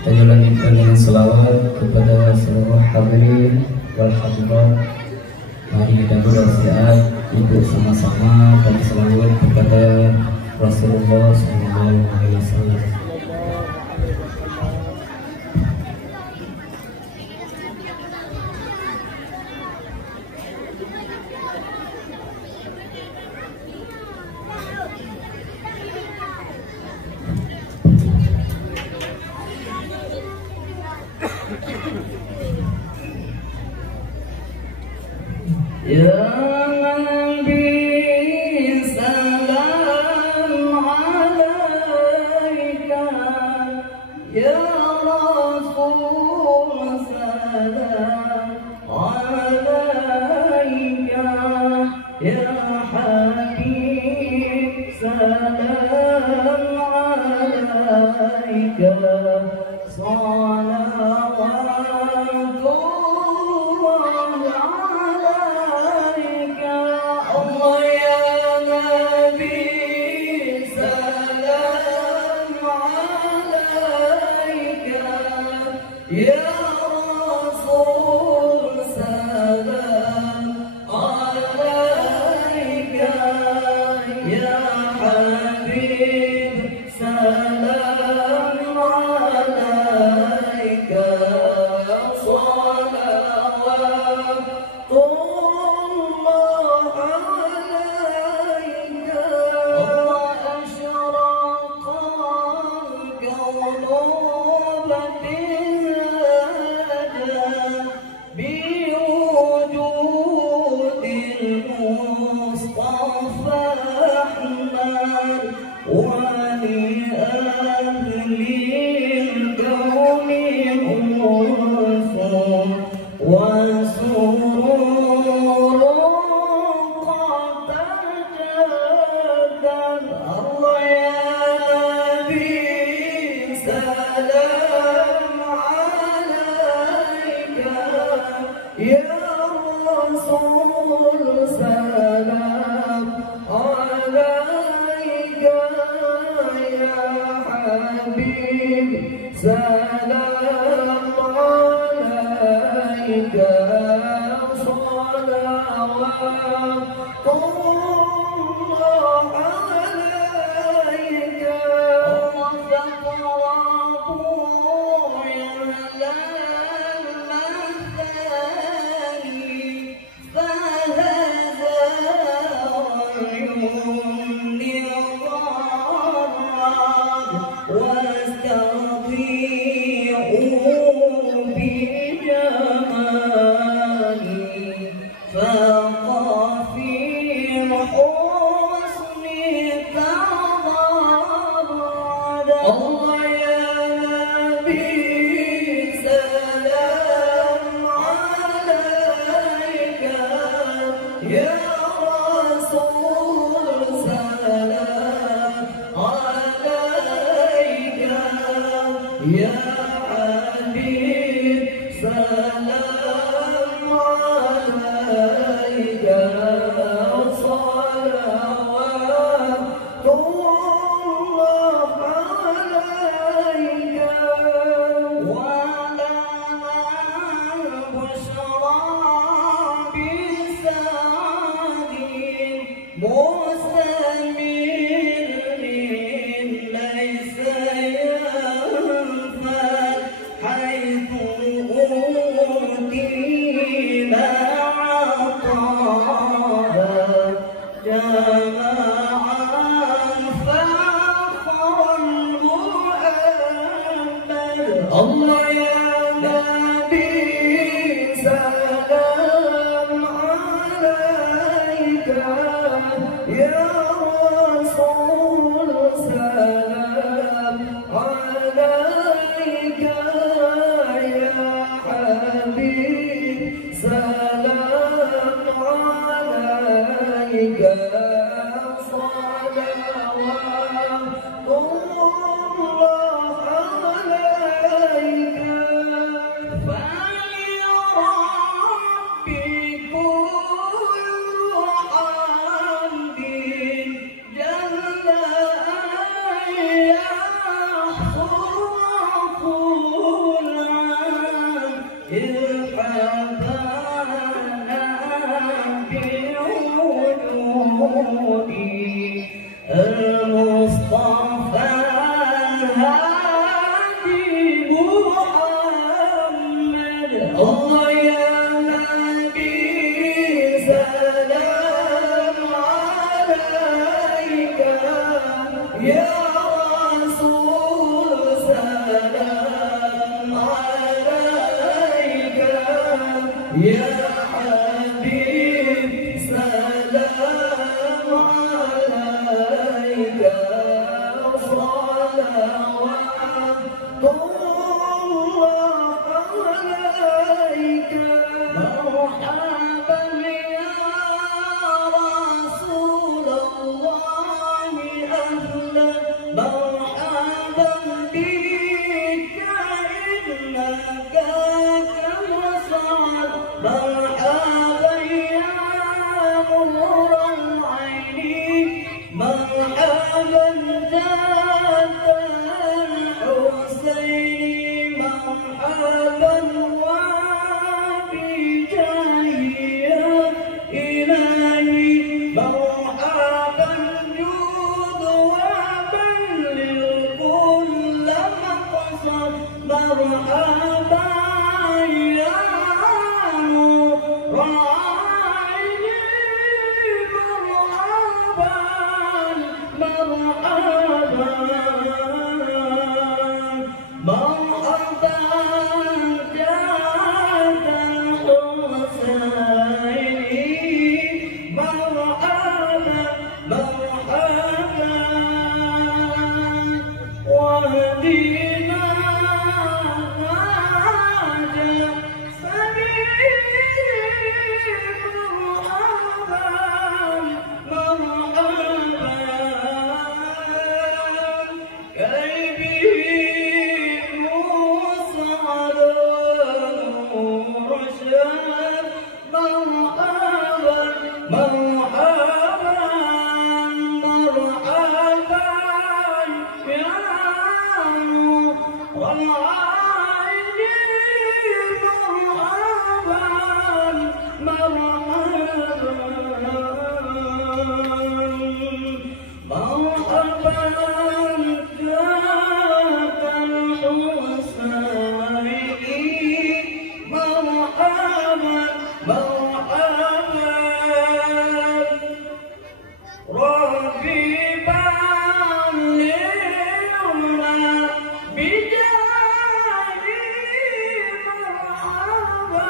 Kita lanjutkan dengan selawat kepada seluruh hadirin wal hadirat. Mari kita berdoa untuk sama-sama dan selawat kepada Rasulullah SAW. Ya Nabi salam alaika, Ya Rasul salam alaika, Ya Habib salam alaika, Ya Rasul salam alaika, Ya Habib salam alaika, salawatullah alaika. Allah asyraqal kaunu بوجود المصطفى أحمد ولأهل الكون أنس وسرور قد تجدد. الله يا نبي سلام Ya Rasul salam alaika, Ya Habib salam alaika, salawatullah alaika. Allah taqrabu ya Allah ya Nabi salam alaika, Ya Rasul salam alaika, Ya Habib salam alaika, Allah ya Nabi salam alaika, Ya Rasul salam alaika, Ya Habib salam alaika, salawatullah بالوجود المصطفى الهادي محمد الله يا نبي سلام عليك يا رسول سلام عليك يا حبيب سلام عليك صلوات الله عليك مرحبا يا رسول الله أهلا مرحبا بك إنك كمصعد مرحبا يا نور العين مرحبا ذات الحسين مرحبا وبجاهي يا إلهي مرحبا جود وبلغ كل مقصد مرحبا يا نور عيني مرحبا مرحبا مرحبا جاد الحسين مرحبا مرحبا واهدنا ناجى سبيل مرحبا مرحبا كي به مسعد ورشاد مرحبا مرحبا مرحبا يا نور والعين مرحبا مرحبا مرحبا جاءك الحسين مرحبا مرحبا ربي بلغنا بجاهي مرحبا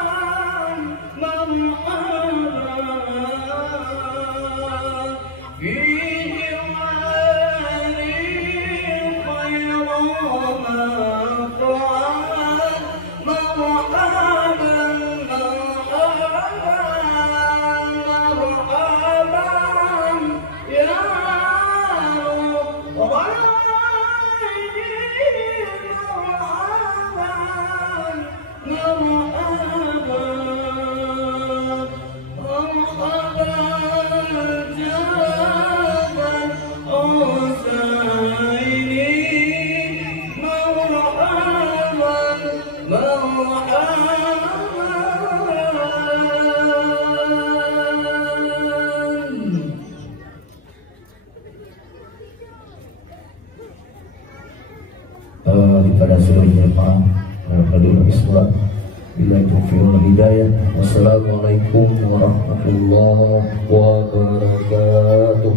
مرحبا في جمالي خير مقعد مرحبا مرحبا مرحبا يا رب مرحبا مرحبا مرحبا جاد الحسين مرحبا Kepada seluruh jemaah hadirin Islam, billahi taufiq wal hidayah. Wassalamualaikum warahmatullahi wabarakatuh.